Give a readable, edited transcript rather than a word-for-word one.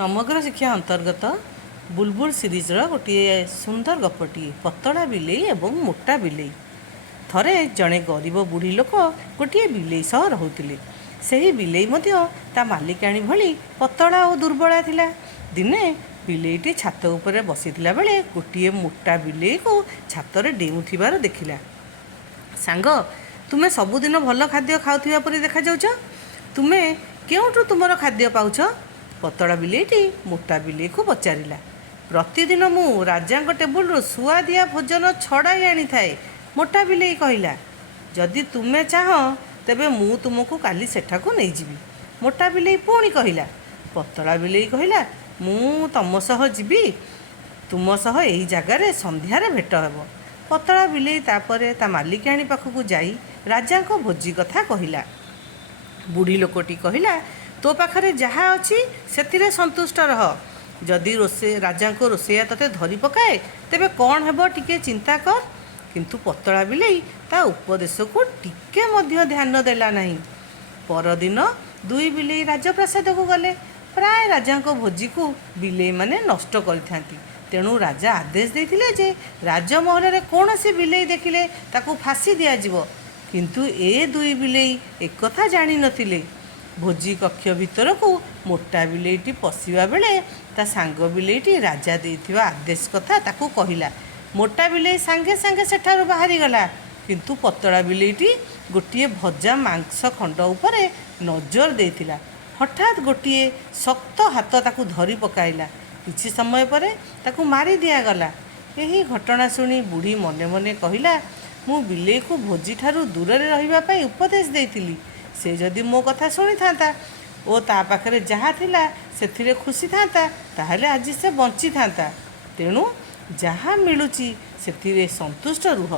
समग्र शिक्षा अंतर्गत बुलबुल सीरीजर गोटे सुंदर गपटी पतला बिलेई एवं मोटा बिलेई। थरे जड़े गरीब बुढ़ी लोक गोटे बिलेई सह रोते से बिलेई ता मालिकाणी भली पतला और दुर्बला थिला। दिने बिलेईटी छात उपरे बसीथिला बेले गोटे मोटा बिलेई को छातरे डेउथिबार देखिला। सांग तुमे सबुदिन भल खाद्य खाउथिबा परि देखा जाउछ, तुमे केउठु तुमर खाद्य पाउछ? पतला बिलेईटी मोटा बिलेई को पचारिला। प्रतिदिन मु राजा टेबुल सुआदिया भोजन छड़ाई आनी थाए, मोटा बिलेई कहला। जदि तुमे चाह तेबे मु तुमको काली सेठाकू नहीं जीवी, मोटा बिलेई पुणी कहला। पतला बिलेई कहला, मु तम सह जीवी, तुम सह एही जगार संध्यारे भेट हेब। पतला बिलेई तापरे ता मालिकाणी पाखकू जाई राजा को भोजी कथा कहला। बुढ़ी लोकटी कहला, तो पाखरे जहा अच्छी से संतुष्ट रह। जदि राजा को रोसैया तते धरी पकाए तेबे कौन हेब टिके चिंता कर। किंतु पतला बिलेई ता उपदेश को टिके मध्य ध्यान देला नहीं। परदिन दुई बिलेई राजप्रासाद को गले। प्राय राजा को भोजी को बिलेई माने नष्ट करिथांती। तेणु राजा आदेश देथिले जे राजमहल रे कोनोसी बिलेई देखिले ताकू फांसी दिया जिवो। किंतु ए दुई बिलेई एक कथा जानी नथिले। भोजी कक्ष भितर को मोटा बिलेईटी पशिबा बेले ता सांग बिलेईटी राजा देथिबा आदेश कथा ताकू कहिला। मोटा बिलेई सांगे सांगे सेठारु बाहरी गला। किंतु पतला बिलेईटी गोटिए भजा मांस खंड उपरे नजर देथिला। हठात गोटिए शक्त हाथ ताकू धरी पकाइला। किछि समय परे ताकू मारी दिया गला। एही घटना सुनी बुढ़ी मने मने कहिला, मु बिलेई को भोजी ठारू दूर रे रहिबा पई उपदेश देइतिली। से जदि मो कथा शुणी था ओ ता पाखरे जहा थिला सेथिरे खुशी था ताहले आज से बंची था। तेणु जहा मिलुची सेथिरे संतुष्ट रुह।